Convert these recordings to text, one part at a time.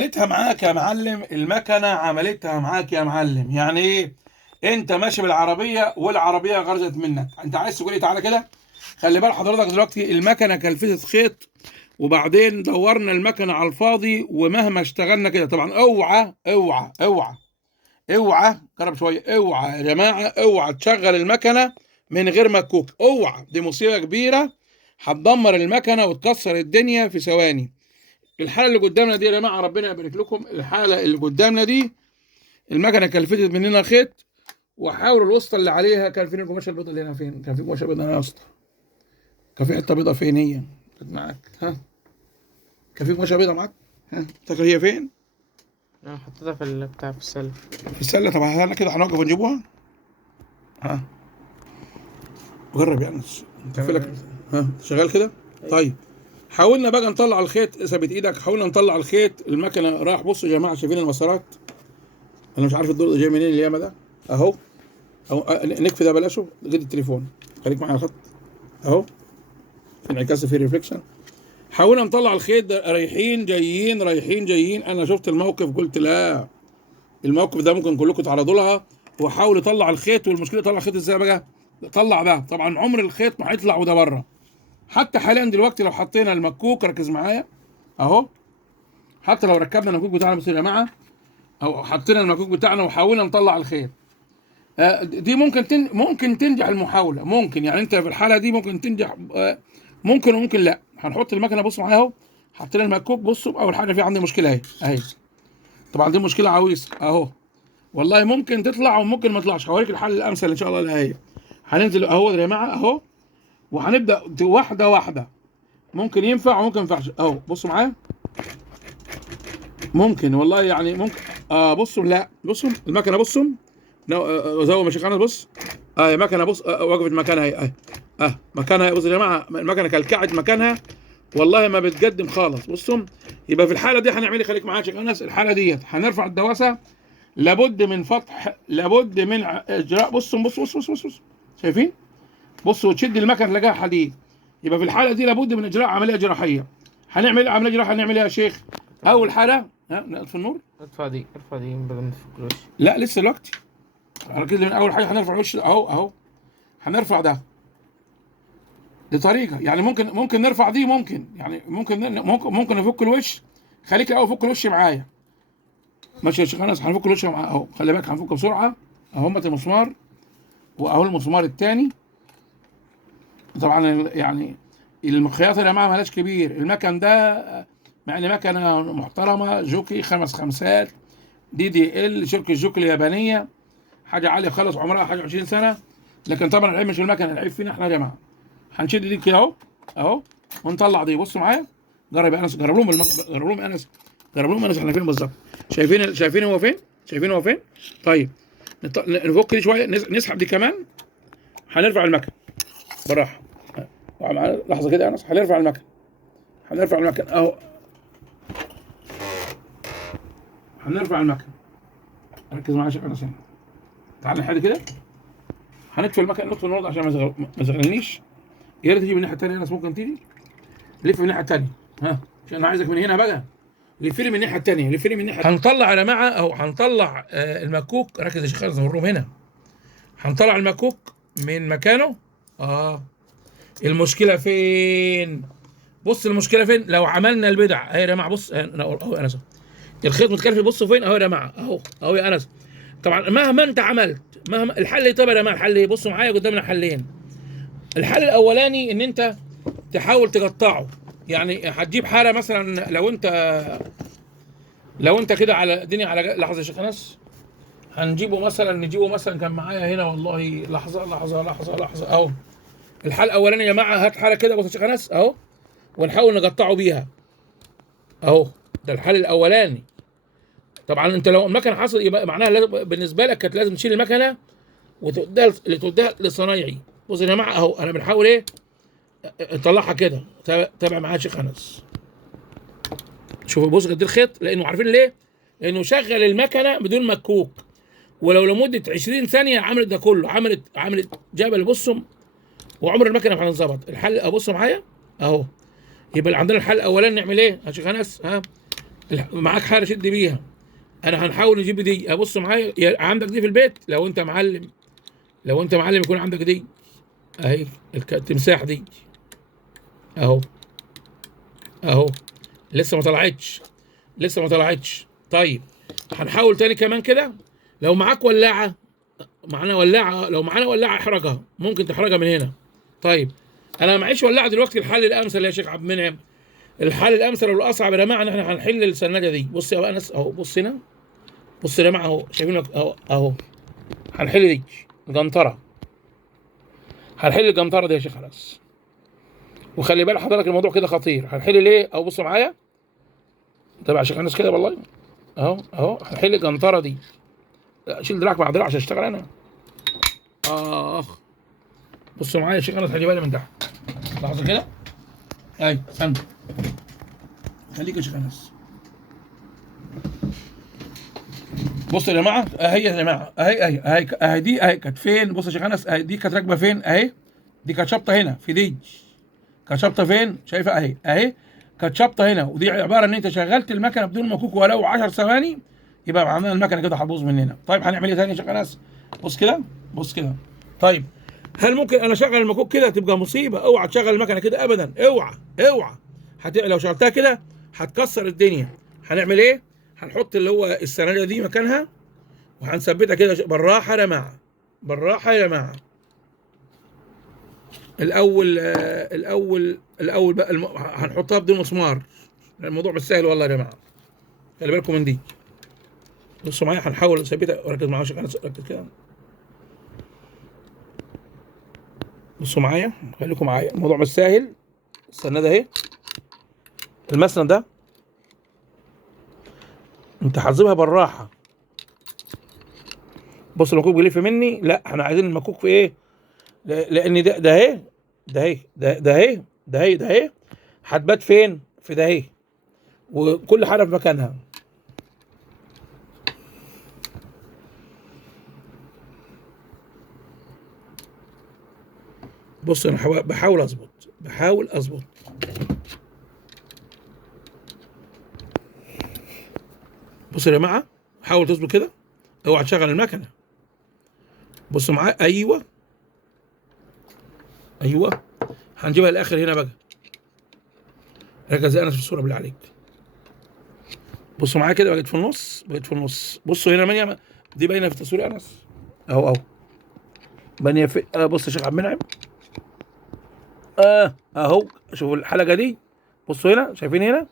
عملتها معاك يا معلم، المكنة عملتها معاك يا معلم. يعني ايه؟ انت ماشي بالعربية والعربية غرزت منك، انت عايز تقول ايه؟ تعالى كده. خلي بال حضرتك دلوقتي المكنة كلفتت خيط، وبعدين دورنا المكنة على الفاضي، ومهما اشتغلنا كده طبعا. اوعى اوعى اوعى اوعى، قرب شوية، اوعى يا جماعة، اوعى تشغل المكنة من غير مكوك، اوعى، دي مصيبة كبيرة هتدمر المكنة وتكسر الدنيا في ثواني. الحاله اللي قدامنا دي يا جماعه، ربنا يبارك لكم، الحاله اللي قدامنا دي المكنه كلفتت مننا خيط، وحاولوا الوسطى اللي عليها. كان فين القماشه البيضاء اللي هنا؟ فين كان في قماشه بيضاء هنا يا اسطى؟ كان في حته بيضاء فين هي؟ كانت معاك؟ ها، كان في قماشه بيضاء معاك؟ ها، فاكر هي فين؟ انا حطيتها في بتاع في السلف. في السله. طب احنا كده هنوقف ونجيبوها. ها، جرب يعني انت في لك. تمام. ها، شغال كده. طيب، حاولنا بقى نطلع الخيط، ثبت ايدك، حاولنا نطلع الخيط، المكنه راح. بصوا يا جماعه، شايفين المسارات؟ انا مش عارف الدور ده جاي منين الياما ده. اهو، او نكفي ده بلاشه، غير التليفون، خليك معايا على الخط. اهو، في انعكاس، في ريفليكشن. حاولنا نطلع الخيط ده، رايحين جايين رايحين جايين. انا شفت الموقف قلت لا، الموقف ده ممكن كلكم تعرضوا لها. وحاول يطلع الخيط، والمشكله طلع الخيط ازاي بقى؟ طلع ده طبعا عمر الخيط ما هيطلع وده بره. حتى حاليا دلوقتي لو حطينا المكوك، ركز معايا اهو، حتى لو ركبنا المكوك بتاعنا، بصوا يا جماعه، او حطينا المكوك بتاعنا وحاولنا نطلع الخيط، دي ممكن تنجح المحاولة، ممكن يعني انت في الحالة دي ممكن تنجح، ممكن وممكن لا. هنحط المكنة، بصوا معايا اهو، حطينا المكوك. بصوا، اول حاجة في عندي مشكلة اهي طبعا دي مشكلة عويصة اهو، والله ممكن تطلع وممكن ما تطلعش. هوريك الحل الامثل ان شاء الله. اهي هننزل اهو يا جماعة اهو، وهنبدأ واحدة واحدة، ممكن ينفع وممكن ما ينفعش اهو. بصوا معايا، ممكن والله يعني ممكن. بصوا، لا بصوا المكنة، بصوا زي ما شيخ انس، بص، يا مكنه، بص، وقفت مكانها اهي، مكانها. بص يا جماعه، المكنه كلكعت مكانها، والله ما بتقدم خالص. بصوا، يبقى في الحاله دي هنعمل ايه؟ خليك معايا يا شيخ انس. الحاله ديت هنرفع الدواسه، لابد من فتح، لابد من اجراء. بصوا، شايفين؟ بصوا، وتشد المكنه تلاقيها حديد. يبقى في الحاله دي لابد من اجراء عمليه جراحيه. هنعمل عمليه جراحيه، هنعمل ايه يا شيخ؟ اول حاجه، نطفي النور. ارفع دي بدل ما تفك الوش. لا لسه دلوقتي، ركز لي. من اول حاجه هنرفع الوش اهو، هنرفع ده. دي طريقه يعني، ممكن نرفع دي، ممكن يعني ممكن نفك الوش. خليك الاول فك الوش معايا، ماشي يا شيخ انس؟ هنفك الوش معايا اهو، خلي بالك هنفكه بسرعه. اهو المسمار، واهو المسمار الثاني. طبعا يعني المخياط يا جماعه مالهاش كبير المكن ده، مع ان مكنه محترمه، جوكي 5 خمسات، DDL، شركه جوكي اليابانيه، حاجه عاليه خالص، عمرها حاجه 20 سنه. لكن طبعا العيب مش في المكنه، العيب فينا احنا يا جماعه. هنشد دي كده اهو ونطلع دي. بصوا معايا، جرب يا انس، جرب لهم جرب لهم يا انس، جرب لهم يا انس، احنا فين بالظبط؟ شايفين هو فين؟ شايفين هو فين؟ طيب، نفك دي شويه، نسحب دي كمان. هنرفع المكن بالراحه، معانا لحظه كده يا انس. هنرفع المكن اهو، هنرفع المكن. ركز معايا يا شيخ انس هنا. تعال نحل كده، هنطفي المكن، نطفي النور عشان ما يشغلنيش. يا ريت تيجي من الناحيه الثانيه يا انس، ممكن تيجي لف من الناحيه الثانيه. ها، عشان انا عايزك من هنا بقى، لفلي من الناحيه الثانيه، لفلي من الناحيه. هنطلع يا جماعه اهو، هنطلع المكوك. ركز يا شيخ، ظهرهم هنا. هنطلع المكوك من مكانه. اه، المشكله فين؟ بص المشكله فين؟ لو عملنا البدع اهي يا جماعه، بص اهو يا انس، الخيط متكلف. بصوا فين اهو يا جماعه، اهو يا انس. طبعا مهما انت عملت، مهما الحل ايه؟ طب يا جماعه الحل ايه؟ بصوا معايا، قدامنا حلين. الحل الاولاني ان انت تحاول تقطعه. يعني هتجيب حاله مثلا، لو انت كده على الدنيا، على لحظه يا شيخ انس، نجيبه مثلا كان معايا هنا والله، لحظه اهو. الحاله الاولانيه يا جماعه، هات حاله كده، بص يا شيخ انس اهو، ونحاول نقطعه بيها اهو. ده الحل الاولاني. طبعا انت لو المكنه حصل، يبقى معناها لازم بالنسبه لك كانت لازم تشيل المكنه وتوديها للصنايعي. بص يا جماعه اهو، انا بنحاول ايه؟ نطلعها كده. تابع معايا يا شيخ انس. شوف، بص قد الخيط، لانه عارفين ليه؟ لانه شغل المكنه بدون مكوك، ولو لمده 20 ثانيه عملت ده كله، عملت جبل. بصوا، وعمر المكنه ما هتنظبط. الحل، ابصوا معايا اهو. يبقى عندنا الحل الاولاني نعمل ايه يا شيخ انس؟ ها، معاك حاجه شد بيها. انا هنحاول نجيب دي. ابص معايا، عندك دي في البيت لو انت معلم، لو انت معلم يكون عندك دي اهي، التمساح دي اهو، اهو لسه ما طلعتش، لسه ما طلعتش. طيب هنحاول تاني كمان كده. لو معاك ولاعه، معانا ولاعه، لو معانا ولاعه احرجها، ممكن تحرجها من هنا. طيب انا معيش ولاعه دلوقتي. الحل الامثل يا شيخ عبد المنعم، الحل الامثل والاصعب يا جماعه ان احنا هنحل السناده دي. بص يا بقى ناس اهو، بص هنا، بص يا جماعه اهو، شايفين اهو اهو. هنحل دي الجنطره، هنحل الجنطره دي يا شيخ خلاص. وخلي بالك حضرتك الموضوع كده خطير. هنحل ليه؟ او بصوا معايا، تابع يا شيخ انس كده والله اهو اهو. هنحل الجنطره دي. لا شيل دراعك مع دراع عشان اشتغل انا. اخ بصوا معايا يا شيخ انس، خلي بالي من تحت لحظه كده. ايوه استنى، خليك يا شيخ انس. بصوا يا جماعه اهي يا جماعه، اهي دي اهي كانت فين؟ بص يا شيخ انس، اهي دي كانت راكبه فين؟ اهي دي كانت شابطه هنا في دي، كانت شابطه فين؟ شايفه اهي اهي، كانت شابطه هنا. ودي عباره ان انت شغلت المكنه بدون مكوك ولو 10 ثواني، يبقى معناها المكنه كده هتبوظ مننا. طيب هنعمل ايه تاني يا شيخ انس؟ بص كده، بص كده. طيب هل ممكن انا اشغل المكوك كده؟ تبقى مصيبه. اوعى تشغل المكنه كده ابدا، اوعى اوعى. لو شغلتها كده هتكسر الدنيا. هنعمل ايه؟ هنحط اللي هو السناده دي مكانها، وهنثبتها كده بالراحه يا جماعه، بالراحه يا جماعه. الاول بقى هنحطها بدون مسمار. الموضوع مش سهل والله يا جماعه، خلي بالكم من دي. بصوا معايا، هنحاول نثبتها. ركز معايا عشان ركز كده. بصوا معايا، خليكم معايا، الموضوع مش سهل. السناده اهي، المسند ده انت حاسبها بالراحه. بص المكوك بيلف مني، لا احنا عايزين المكوك في ايه؟ لان ده اهي، ده اهي، ده اهي، ده اهي، ده اهي، هتبات فين؟ في ده اهي، وكل حاجه في مكانها. بص انا بحاول اظبط، بحاول اظبط. بص يا جماعه، حاول تظبط كده، اوعى تشغل المكنه. بصوا معايا، ايوه ايوه. هنجيبها للاخر هنا بقى. ركز زي انا في الصوره بالله عليك. بصوا معايا كده، بقيت في النص، بقيت في النص. بصوا هنا مانيه دي باينه في التصوير يا انس اهو اهو، بانيه في بص يا شيخ عبد المنعم اهو. شوفوا الحلقه دي، بصوا هنا، شايفين هنا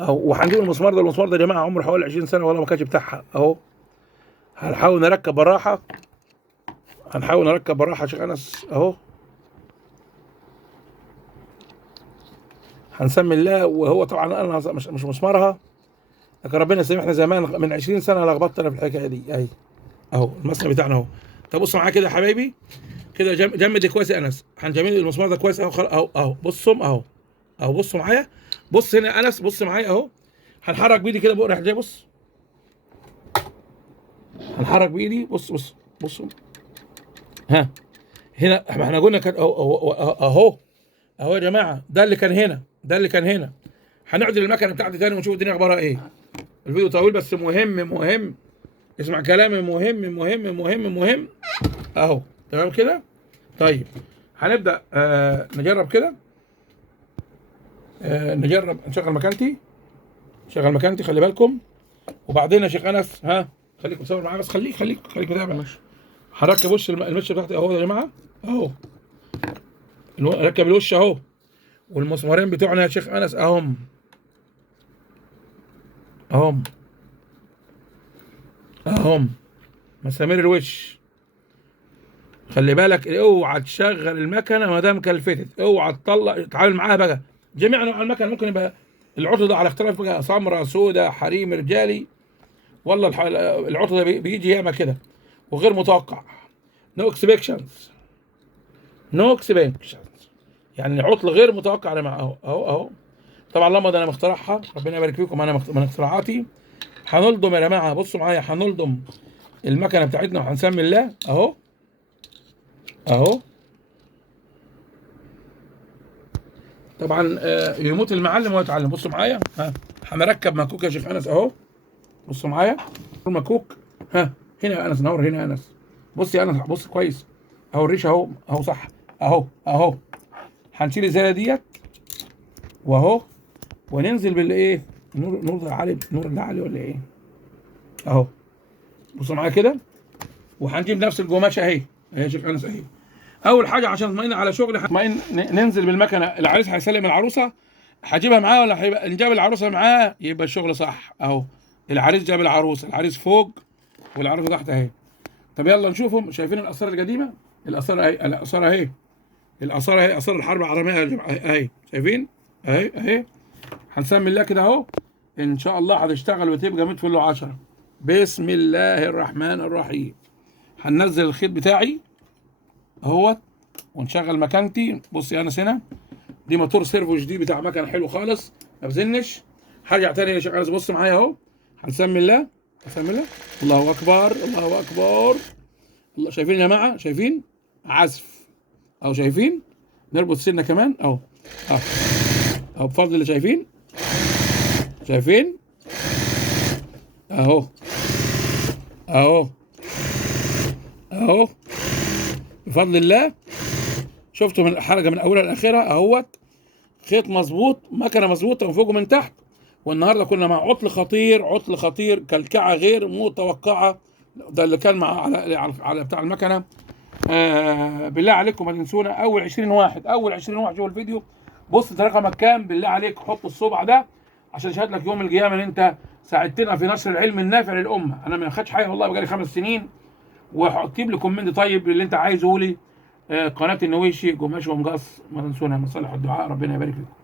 اهو. وهنجيب المسمار ده، المسمار ده يا جماعه عمره حوالي 20 سنه ولا ما كانش بتاعها اهو. هنحاول نركب بالراحه، هنحاول نركب بالراحه يا شيخ انس اهو. هنسمي الله. وهو طبعا انا مش مسمارها، لكن ربنا يسامحنا، زمان من 20 سنه لخبطت انا في الحكايه دي اهي اهو. المسمار بتاعنا اهو. طب بصوا معايا كده يا حبايبي، كده جمد كويس يا انس. هنجمد المسمار ده كويس اهو اهو اهو. بصوا اهو اهو، بصوا معايا، بص هنا يا انس، بص معايا اهو. هنحرك بايدي كده، بقى رايح جاي، بص هنحرك بايدي، بص بص بصوا. ها هنا احنا قلنا كان اهو اهو اهو اهو يا جماعه. ده اللي كان هنا، ده اللي كان هنا. هنعدل المكنه بتاعتي تاني ونشوف الدنيا اخبارها ايه. الفيديو طويل بس مهم مهم، اسمع كلامي، مهم مهم مهم مهم اهو. تمام كده. طيب هنبدا نجرب كده. نجرب نشغل مكانتي، شغل مكانتي، خلي بالكم. وبعدين يا شيخ انس، ها خليك مصور معايا بس، خليك متابع. ماشي. هركب وش المشي بتاعتي اهو يا جماعه اهو. ركب الوش اهو، والمسمارين بتوعنا يا شيخ انس اهم اهم اهم. مسامير الوش. خلي بالك اوعى تشغل المكنه ما دام كلفتت، اوعى تطلع تتعامل معاها بقى. جميع انواع المكن ممكن يبقى العطل ده على اختلاف بقى، سمراء سوداء حريم رجالي، والله العطل ده بيجي ياما كده وغير متوقع. نو اكسبكشنز، نو اكسبكشنز، يعني عطل غير متوقع يا جماعه اهو اهو اهو. طبعا لما ده انا مخترعها، ربنا يبارك فيكم، انا من اختراعاتي. هنلضم يا جماعه، بصوا معايا، هنلضم المكنه بتاعتنا وهنسمي الله اهو اهو طبعا يموت المعلم ويتعلم. بصوا معايا، ها هنركب مكوك يا شيخ انس اهو. بصوا معايا المكوك، ها هنا يا انس، نور هنا يا انس. بص يا انس، بص كويس اهو، الريش اهو اهو صح اهو اهو. هنشيل الزاويه ديت واهو، وننزل بالايه، نور ده عالي، نور ده عالي ولا ايه اهو. بصوا معايا كده، وهنجيب نفس القماشه اهي اهي يا شيخ انس اهي. اول حاجه عشان نطمئن على شغلي، ننزل بالمكنه. العريس هيسلم العروسه، هجيبها معاه ولا هيبقى ان جاب العروسه معاه يبقى الشغل صح اهو. العريس جاب العروسه، العريس فوق والعروسه تحت اهي. طب يلا نشوفهم. شايفين الاثار القديمه؟ الاثار اهي، الاثار اهي، الاثار اهي، اثار الحرب العالميه يا جماعه اهي، شايفين اهي اهي. هنسمي الله كده اهو، ان شاء الله هتشتغل وتبقى 100 فل 10. بسم الله الرحمن الرحيم. هننزل الخيط بتاعي اهوت، ونشغل مكانتي. بص يا انس هنا، دي موتور سيرفو جديد بتاع مكنه حلو خالص ما بزنش. هرجع تاني يا شيخ انس، بص معايا اهو. هنسمي الله، هنسمي الله. الله اكبر، الله اكبر. الله، شايفين يا جماعه؟ شايفين عزف اهو؟ شايفين؟ نربط سنه كمان اهو اهو اهو بفضل الله. شايفين؟ شايفين اهو اهو اهو بفضل الله. شفتوا من الحلقه من اولها لاخرها اهوت، خيط مظبوط، مكنه مظبوطه من فوق ومن تحت. والنهارده كنا مع عطل خطير، عطل خطير، كلكعه غير متوقعه. ده اللي كان مع على بتاع المكنه. بالله عليكم ما تنسونا. اول 20 واحد، اول 20 واحد شوفوا الفيديو، بص انت رقمك كام، بالله عليك حط الصبع ده عشان شهد لك يوم القيامه ان انت ساعدتنا في نشر العلم النافع للامه. انا ما خدش حاجه والله، بقالي 5 سنين. واكتب لي كومنت طيب اللي انت عايزه لي. قناه النويشي قماش ومقص، ما تنسونا من صالح الدعاء، ربنا يبارك فيكم.